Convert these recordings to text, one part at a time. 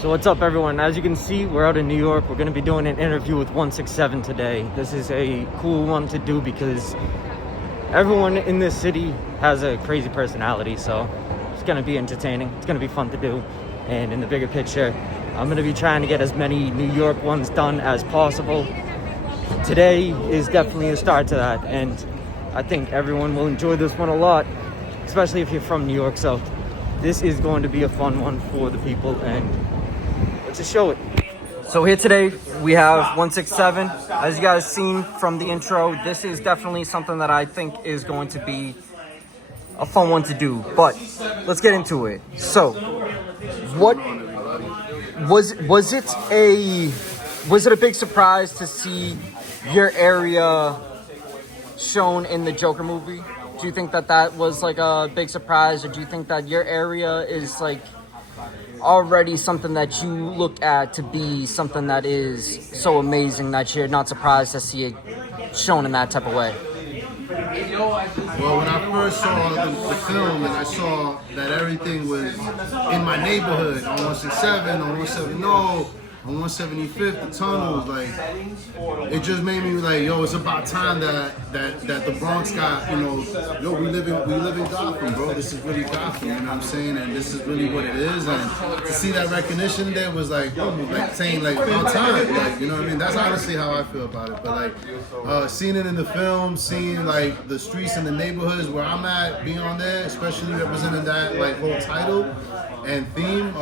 So what's up, everyone? As you can see, we're out in New York. We're going to be doing an interview with 167 today. This is a cool one to do because everyone in this city has a crazy personality, so it's going to be entertaining. It's going to be fun to do. And in the bigger picture, I'm going to be trying to get as many New York ones done as possible. Today is definitely a start to that, and I think everyone will enjoy this one a lot, especially if you're from New York. So this is going to be a fun one for the people, and let's just show it. So here today we have 167. As you guys seen from the intro, this is definitely something that I think is going to be a fun one to do. But let's get into it. So, what was it a big surprise to see your area shown in the Joker movie? Do you think that was like a big surprise, or do you think that your area is like already something that you look at to be something that is so amazing that you're not surprised to see it shown in that type of way? Well, when I first saw the film and I saw that everything was in my neighborhood, on 167, on 170, on 175th, the tunnels, like, it just made me like, yo, it's about time that the Bronx got, yo, we live in Gotham, bro. This is really Gotham, you know what I'm saying? And this is really what it is. And to see that recognition there was like saying like about time, like, you know what I mean? That's honestly how I feel about it. But like seeing it in the film, seeing like the streets and the neighborhoods where I'm at, being on there, especially representing that like whole title and theme,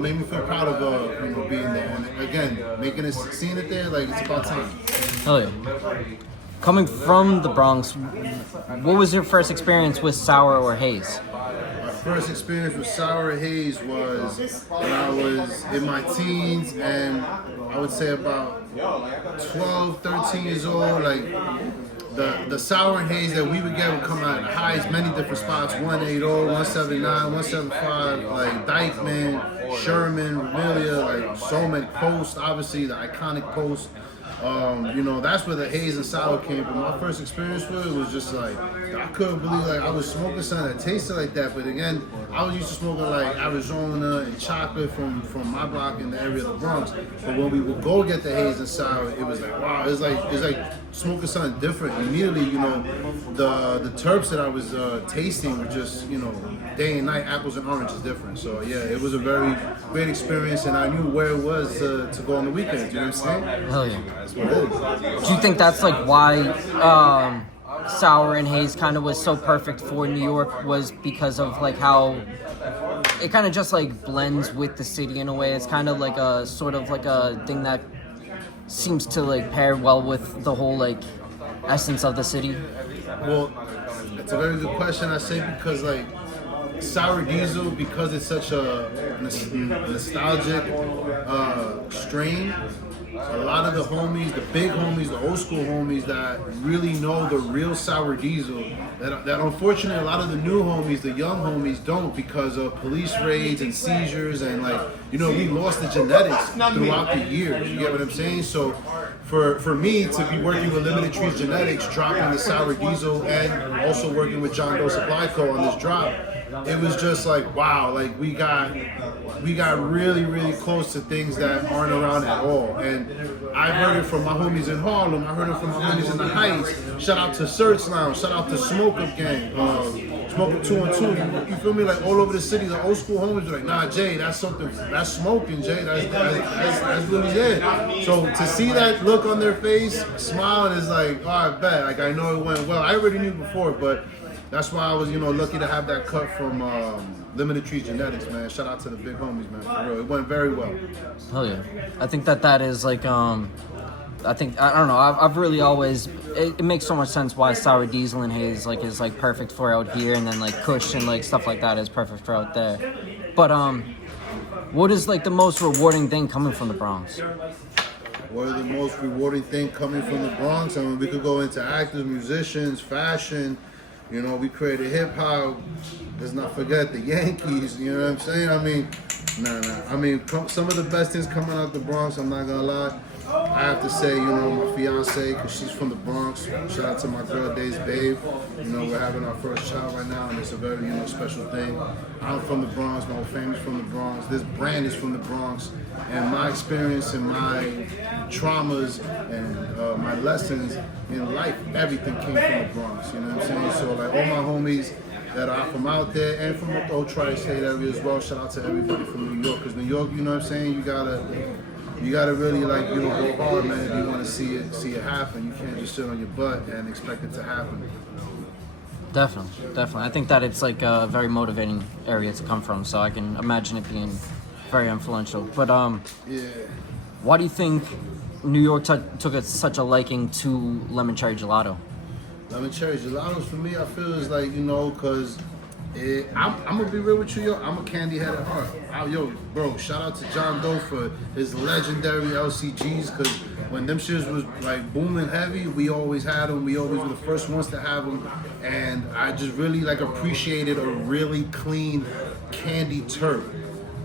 made me feel proud of being there. And again, seeing it there, like, it's about time. Hell yeah. Coming from the Bronx, what was your first experience with Sour or Haze? My first experience with Sour Haze was when I was in my teens, and I would say about 12, 13 years old. Like, the Sour and Haze that we would get would come out at highs, many different spots: 180, 179, 175, like Dykeman, Sherman, Remilia, like so many. Post, obviously the iconic Post. That's where the Haze and Sour came from. My first experience with it was just like, I couldn't believe like I was smoking something that tasted like that. But again, I was used to smoking like Arizona and chocolate from my block in the area of the Bronx. But when we would go get the Haze and Sour, it was like, wow, it's like smoking something different. Immediately, the terps that I was tasting were just, day and night, apples and oranges different. So yeah, it was a very great experience, and I knew where it was to go on the weekends. You know what I'm saying? Hell yeah. That's what it is. Do you think that's like why Sour and Haze kind of was so perfect for New York, was because of like how it kind of just like blends with the city in a way? It's kind of like a sort of like a thing that seems to like pair well with the whole like essence of the city. Well, that's a very good question. I say because like Sour Diesel, because it's such a nostalgic strain. A lot of the homies, the big homies, the old school homies that really know the real Sour Diesel, that unfortunately a lot of the new homies, the young homies, don't, because of police raids and seizures, and like, we lost the genetics throughout the years. You get what I'm saying? So for me to be working with Limited Trees Genetics, dropping the Sour Diesel, and also working with John Doe Supply Co. on this drop, it was just like, wow, like we got really, really close to things that aren't around at all. And I heard it from my homies in Harlem. I heard it from my homies in the Heights. Shout out to Search Lounge. Shout out to Smoke Up Gang. Smoke Up 2 and 2. You feel me? Like all over the city, the old school homies are like, nah, Jay, that's something. That's smoking, Jay. That's really it. So to see that look on their face, smiling, is like, all right, bet. Like, I know it went well. I already knew before, but that's why I was, lucky to have that cut from Limited Trees Genetics, man. Shout out to the big homies, man. For real, it went very well. Hell yeah. I think that is like, I don't know. I've really always, it makes so much sense why Sour Diesel and Haze like is like perfect for out here, and then like Kush and like stuff like that is perfect for out there. But what is like the most rewarding thing coming from the Bronx? What is the most rewarding thing coming from the Bronx? I mean, we could go into actors, musicians, fashion. We created hip hop. Let's not forget the Yankees. You know what I'm saying? I mean, Nah. I mean, some of the best things coming out the Bronx. I'm not gonna lie. I have to say, my fiance, because she's from the Bronx. Shout out to my girl, Days Babe. We're having our first child right now, and it's a very, special thing. I'm from the Bronx. My whole family's from the Bronx. This brand is from the Bronx. And my experience and my traumas and my lessons in life, everything came from the Bronx. You know what I'm saying? So, like, all my homies that are from out there and from the old tri-state area as well. Shout out to everybody from New York, because New York, you know what I'm saying? You gotta really go hard, man. If you want to see it happen, you can't just sit on your butt and expect it to happen. Definitely. I think that it's like a very motivating area to come from, so I can imagine it being very influential. But Yeah. why do you think New York took such a liking to lemon cherry gelato? Lemon cherry gelatos for me, I feel is like, because I'm gonna be real with you, yo. I'm a candy head at heart. Bro, shout out to John Doe for his legendary LCGs, because when them shits was like booming heavy, we always had them. We always were the first ones to have them, and I just really appreciated a really clean candy turp.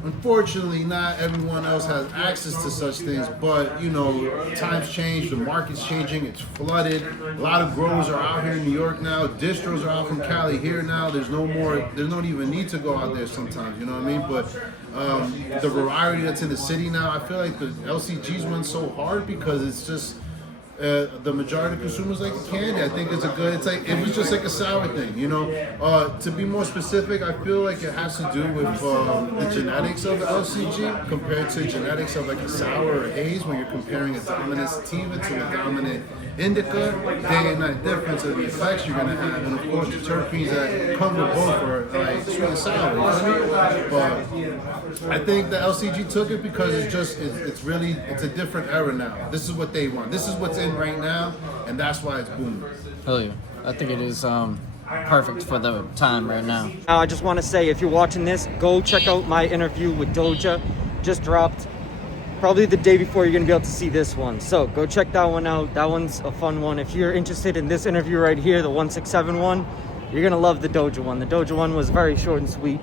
Unfortunately, not everyone else has access to such things, but times change, the market's changing, it's flooded. A lot of growers are out here in New York now. Distros are out from Cali here now. There's no even need to go out there sometimes, you know what I mean? But the variety that's in the city now, I feel like the LCGs went so hard because it's just the majority of consumers like the candy. I think it was just like a sour thing, To be more specific, I feel like it has to do with the genetics of the LCG compared to genetics of like a sour or haze. When you're comparing a dominant sativa to a dominant indica, day and night difference of the effects you're gonna have, and of course the terpenes that come with both are like sweet and sour. You know what I mean? But I think the LCG took it because it's a different era now. This is what they want. This is what's in right now, and that's why it's booming. Hell yeah. I think it is perfect for the time right now. Now, I just want to say, if you're watching this, go check out my interview with Doja. Just dropped probably the day before you're going to be able to see this one. So go check that one out. That one's a fun one. If you're interested in this interview right here, the 167 one, you're going to love the Doja one. The Doja one was very short and sweet,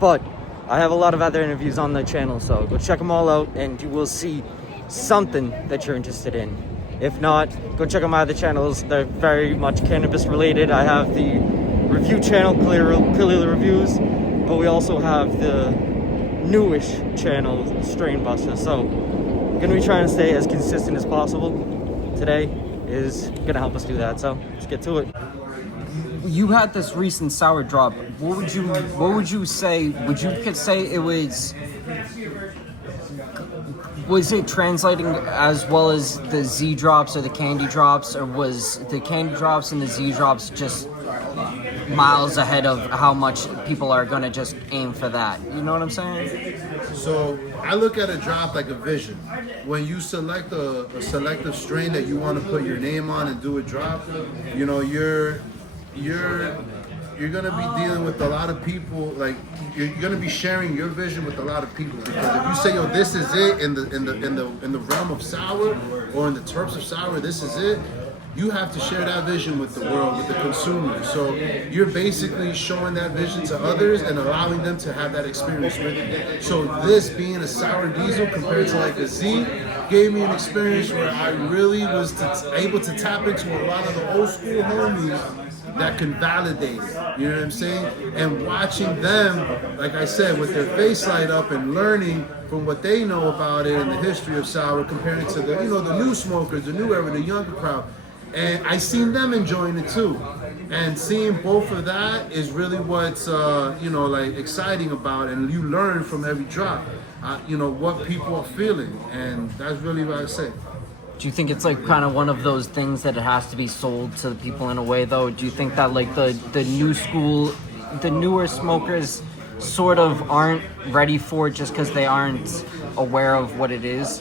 but I have a lot of other interviews on the channel, so go check them all out and you will see something that you're interested in. If not, go check out my other channels. They're very much cannabis related. I have the review channel, Clearly Reviews, but we also have the newish channel, Strain Buster. So I'm gonna be trying to stay as consistent as possible. Today is gonna help us do that, so let's get to it. You had this recent sour drop. What would you say? Would you could say it was it translating as well as the Z drops or the candy drops, or was the candy drops and the Z drops just miles ahead of how much people are gonna just aim for that? You know what I'm saying? So I look at a drop like a vision. When you select a selective strain that you want to put your name on and do a drop, you're gonna be dealing with a lot of people. Like you're gonna be sharing your vision with a lot of people, because if you say, yo, this is it in the realm of sour or in the terps of sour, this is it. You have to share that vision with the world, with the consumer. So you're basically showing that vision to others and allowing them to have that experience with you. So this being a sour diesel compared to like a Z gave me an experience where I really was able to tap into a lot of the old school homies that can validate it, you know what I'm saying? And watching them, like I said, with their face light up and learning from what they know about it and the history of sour, comparing to the new smokers, the new era, the younger crowd. And I seen them enjoying it too. And seeing both of that is really what's exciting about it. And you learn from every drop, what people are feeling, and that's really what I say. Do you think it's like kind of one of those things that it has to be sold to the people in a way, though? Do you think that like the new school, the newer smokers sort of aren't ready for it just because they aren't aware of what it is?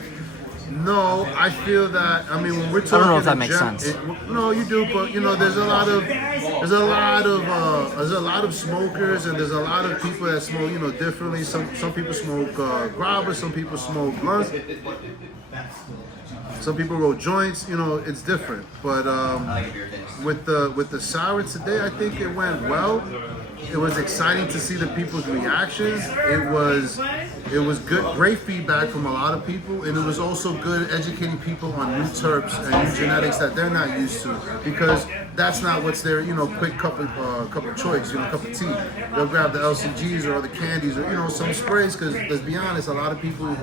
No, I feel that. I mean, when we're talking, I don't know if that makes sense. No, you do, but there's a lot of smokers, and there's a lot of people that smoke, differently. Some people smoke grabber, some people smoke blunts, some people roll joints. It's different. But with the sour today, I think it went well. It was exciting to see the people's reactions. It was good, great feedback from a lot of people, and it was also good educating people on new terps and new genetics that they're not used to, because that's not what's their, quick cup of choice, cup of tea. They'll grab the LCGs or the candies or, some sprays, because let's be honest, a lot of people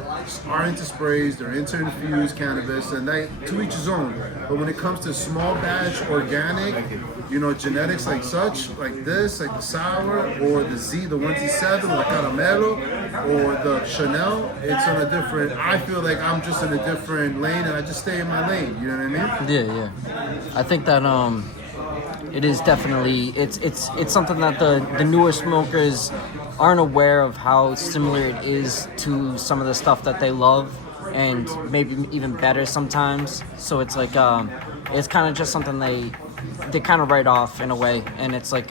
are into sprays, they're into infused cannabis, and they, to each his own. But when it comes to small batch, organic, genetics like such, like this, like the sour, or the Z, the 1Z7, or the caramelo, or the Chanel, it's on a different, I feel like I'm just in a different lane, and I just stay in my lane, you know what I mean? Yeah. I think that it is definitely it's something that the newer smokers aren't aware of, how similar it is to some of the stuff that they love, and maybe even better sometimes. So it's like it's kind of just something they kind of write off in a way, and it's like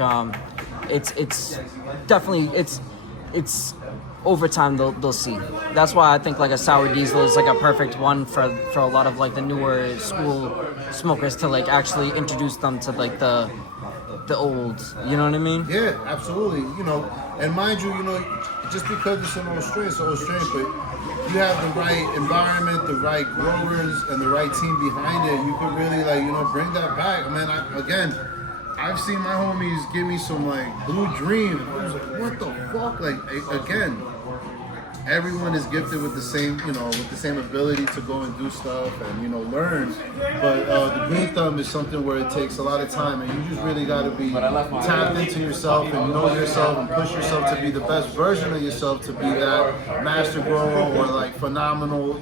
it's definitely it's over time they'll see. That's why I think like a sour diesel is like a perfect one for a lot of like the newer school smokers, to like actually introduce them to like the old, you know what I mean? Yeah, absolutely. And mind you, just because it's an old strain, it's an old strain, but you have the right environment, the right growers, and the right team behind it, you could really bring that back. I've seen my homies give me some like Blue Dream. I was like, what the fuck? Like, again, everyone is gifted with the same, ability to go and do stuff and, learn. But the green thumb is something where it takes a lot of time, and you just really got to be tapped into yourself and know yourself and push yourself to be the best version of yourself, to be that master grower or like phenomenal,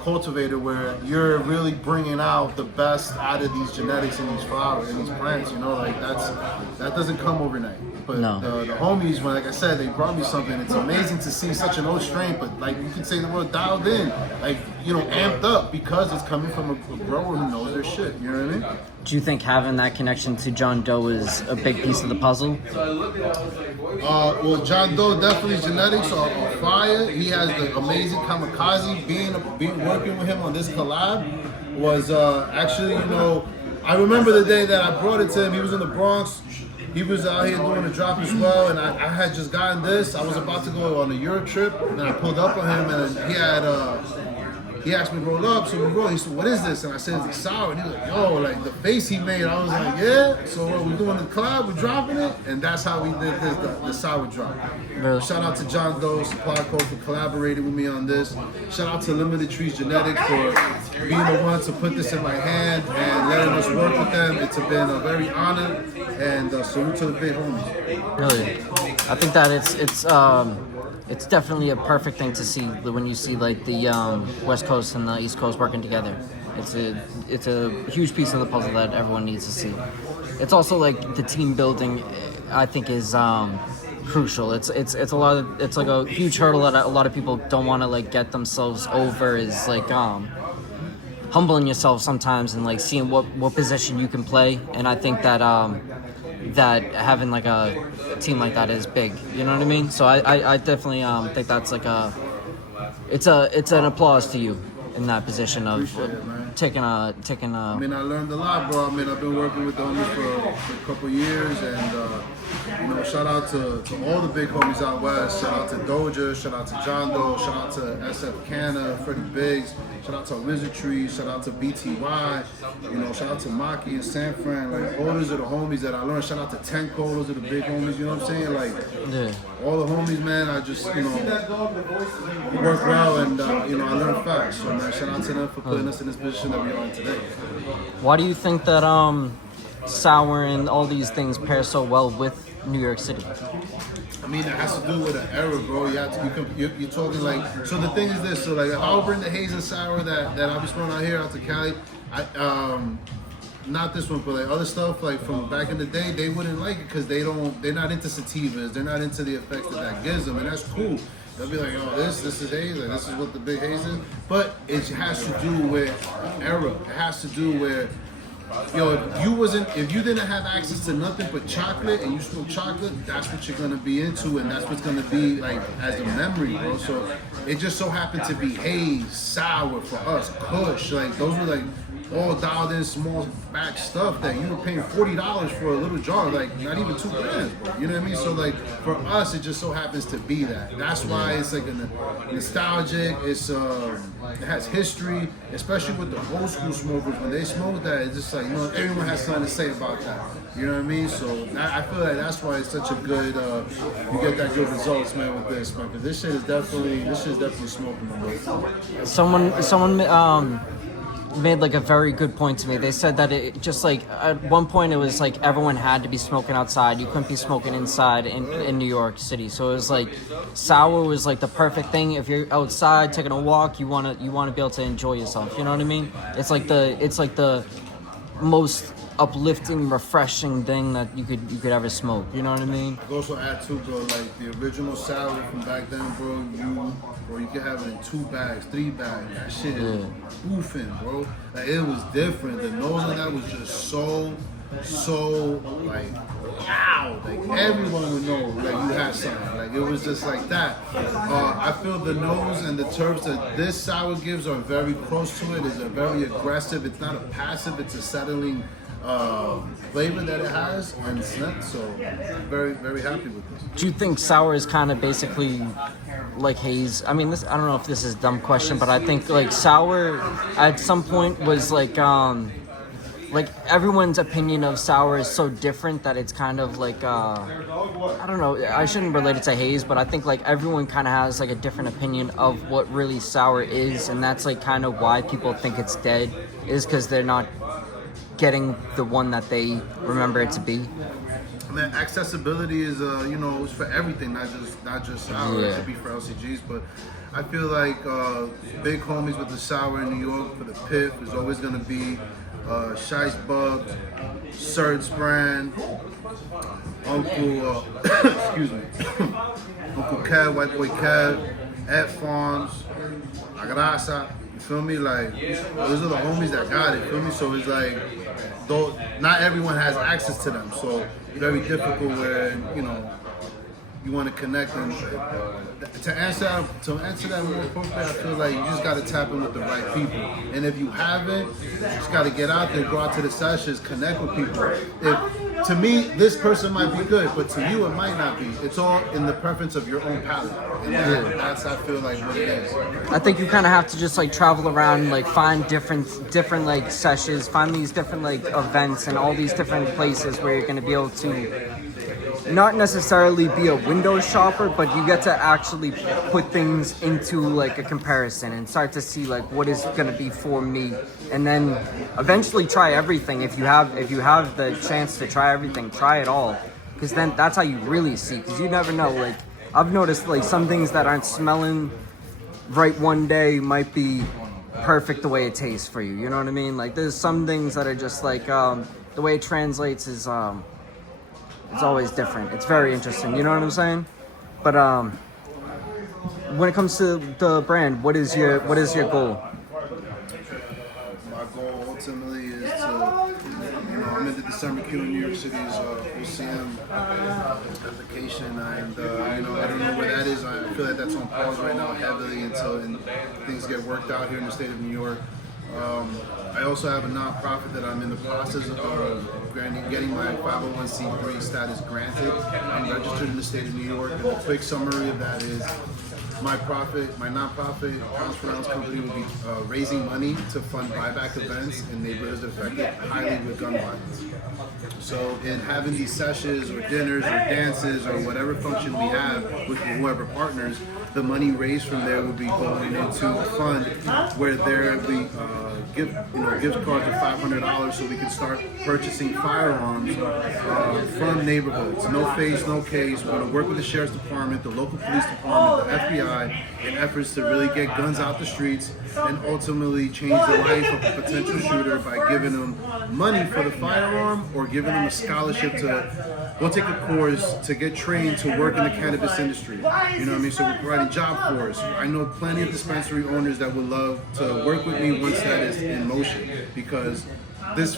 cultivator, where you're really bringing out the best out of these genetics and these flowers and these plants. That doesn't come overnight. But no. the homies, when, like I said, they brought me something. It's amazing to see such an old strain, but like you could say the word dialed in, like amped up, because it's coming from a grower who knows their shit. You know what I mean? Do you think having that connection to John Doe is a big piece of the puzzle? Well, John Doe, definitely genetics are on fire. He has the amazing kamikaze. Being working with him on this collab was actually, I remember the day that I brought it to him. He was in the Bronx. He was out here doing a drop as well, and I had just gotten this. I was about to go on a Europe trip, and I pulled up on him, and he asked me to roll up, so we rolled. He said, what is this? And I said, it's sour. And he was like, yo, like the face he made, I was like, yeah. So we're doing the collab, we're dropping it, and that's how we did this, the sour drop. Really? Shout out to John Doe, Supply Code, for collaborating with me on this. Shout out to Limited Trees Genetics for being the one to put this in my hand and letting us work with them. It's been a very honor, and salute to the big homies. Really, I think that it's definitely a perfect thing to see when you see like the West Coast and the East Coast working together. It's a huge piece of the puzzle that everyone needs to see. It's also like the team building, I think, is crucial. It's like a huge hurdle that a lot of people don't want to like get themselves over, is like humbling yourself sometimes and like seeing what position you can play. And I think that that having like a team like that is big, you know what I mean? So I definitely think that's like it's an applause to you in that position of taking a. I mean, I learned a lot, bro. I mean, I've been working with the homies for a couple years, and shout out to all the big homies out west. Shout out to Doja, shout out to John Doe, shout out to SF Canna, Freddie Biggs, shout out to Wizard Tree, shout out to BTY, shout out to Maki and San Fran. Like, all those are the homies that I learned. Shout out to Tenko, those are the big homies, you know what I'm saying? Like, Yeah. all the homies, man, I just, work well, and, I learn fast. So, man, shout out to them for putting us in this position that we are in today. Why do you think that sour and all these things pair so well with New York City? I mean, it has to do with an era, bro. You're talking like, so the thing is this, so like, if I'll bring the haze and sour that I was throwing out here out to Cali, not this one, but like other stuff like from back in the day, they wouldn't like it because they're not into sativas, they're not into the effects that gives them, and that's cool. They'll be like, oh, this is haze, like, this is what the big haze is. But it has to do with era. It has to do with, if you didn't have access to nothing but chocolate and you smoke chocolate, that's what you're gonna be into, and that's what's gonna be like as a memory, bro. So it just so happened to be haze, sour for us, Kush, like those were like all dialed in small batch stuff that you were paying $40 for a little jar, like not even 2 grams, bro. You know what I mean? So like for us, it just so happens to be that. That's why it's like a nostalgic. It has history, especially with the old school smokers. When they smoke that, it's just like, you know, everyone has something to say about that. You know what I mean? So I feel like that's why it's such a good. You get that good results, man, with this, man. Because this shit is definitely smoking, man. Someone made like a very good point to me. They said that it just like at one point it was like everyone had to be smoking outside. You couldn't be smoking inside in New York City. So it was like sour was like the perfect thing. If you're outside taking a walk, you wanna be able to enjoy yourself. You know what I mean? It's like the most uplifting, refreshing thing that you could ever smoke. You know what I mean? I also add too, bro, like the original sour from back then, bro. You can have it in 2 bags, 3 bags. That shit is boofing, bro. Like it was different. The nose on that was just so like wow. Like everyone would know like you had something. Like it was just like that. I feel the nose and the terps that this sour gives are very close to it. It's a very aggressive. It's not a passive. It's a settling flavor that it has, and it's not, so very, very happy with this. Do you think sour is kind of basically like haze? I mean, I don't know if this is a dumb question, but I think like sour at some point was like everyone's opinion of sour is so different that it's kind of like I don't know, I shouldn't relate it to haze, but I think like everyone kind of has like a different opinion of what really sour is, and that's like kind of why people think it's dead, is because they're not getting the one that they remember it to be. Man, accessibility is it's for everything, not just sour. Yeah. It should be for LCGs, but I feel like big homies with the sour in New York for the Piff is always gonna be Shice Bub, Surge Brand, Uncle excuse me, Uncle Kev, White Boy Kev, Ed Farms, Agrasa. You feel me? Like those are the homies that got it. Feel me? So it's like, though not everyone has access to them, so very difficult where you want to connect them. To answer that more appropriately, I feel like you just got to tap in with the right people. And if you haven't, you just got to get out there, go out to the sessions, connect with people. To me, this person might be good, but to you, it might not be. It's all in the preference of your own palate. And that's, I feel like, what it is. I think you kind of have to just like travel around and like find different like sessions, find these different like events and all these different places where you're going to be able to not necessarily be a window shopper, but you get to actually put things into like a comparison and start to see like what is going to be for me, and then eventually try everything. If you have the chance to try everything, try it all, because then that's how you really see, because you never know. Like I've noticed like some things that aren't smelling right one day might be perfect the way it tastes for you. You know what I mean? Like there's some things that are just like the way it translates is it's always different. It's very interesting. You know what I'm saying? But when it comes to the brand, what is your goal? My goal ultimately is to, I'm in the December queue in New York City's OCM application, and I don't know where that is. I feel like that's on pause right now heavily until things get worked out here in the state of New York. I also have a nonprofit that I'm in the process of getting my 501c3 status granted. I'm registered in the state of New York, and the quick summary of that is my nonprofit, Pounds for Ounce Company, will be raising money to fund buyback events in neighborhoods affected highly with gun violence. So in having these sessions or dinners or dances or whatever function we have with whoever partners, the money raised from there will be going into a fund where there will be gift cards of $500 so we can start purchasing firearms from neighborhoods. No face, no case. We're going to work with the Sheriff's Department, the local police department, the FBI in efforts to really get guns out the streets and ultimately change the life of a potential shooter by giving them money for the firearm or giving them a scholarship to go take a course to get trained to work in the cannabis industry. You know what I mean? So we're providing job for us. I know plenty of dispensary owners that would love to work with me once that is in motion, because this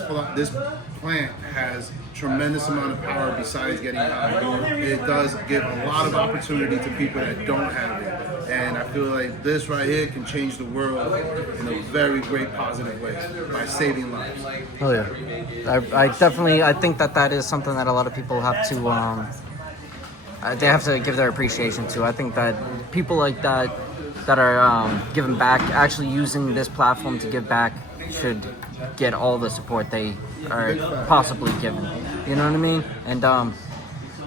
plant has tremendous amount of power besides getting high. It does give a lot of opportunity to people that don't have it. And I feel like this right here can change the world in a very great positive way by saving lives. Oh yeah, I definitely I think that is something that a lot of people have to they have to give their appreciation to. I think that people like that are giving back, actually using this platform to give back, should get all the support they are possibly given. You know what I mean? And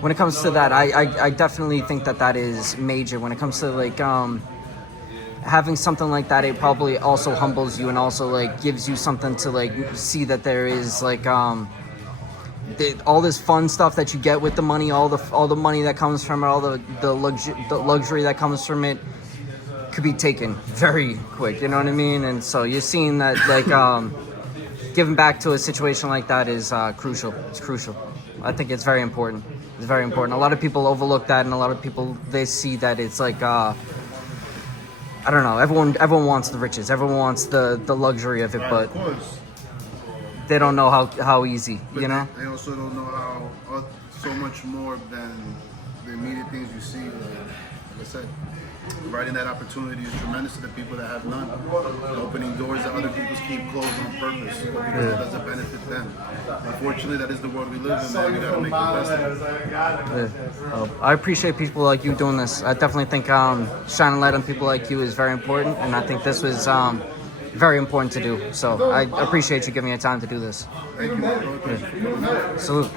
when it comes to that, I definitely think that is major. When it comes to like having something like that, it probably also humbles you and also like gives you something to like see that there is like all this fun stuff that you get with the money, all the money that comes from it, all the luxury that comes from it could be taken very quick. You know what I mean? And so you're seeing that like giving back to a situation like that is crucial. It's crucial. I think it's very important. It's very important. A lot of people overlook that, and a lot of people, they see that it's like I don't know. Everyone wants the riches. Everyone wants the luxury of it, but Of course. they don't know how easy. But You know? they also don't know how so much more than the immediate things you see. Like I said, providing that opportunity is tremendous to the people that have none. Opening doors that other people keep closed on purpose because it doesn't benefit them. Unfortunately, that is the world we live in, man. We gotta make the best of it. Yeah. I appreciate people like you doing this. I definitely think shining light on people like you is very important, and I think this was very important to do. So I appreciate you giving me the time to do this. Thank you, man. Thank you for coming out. Salute.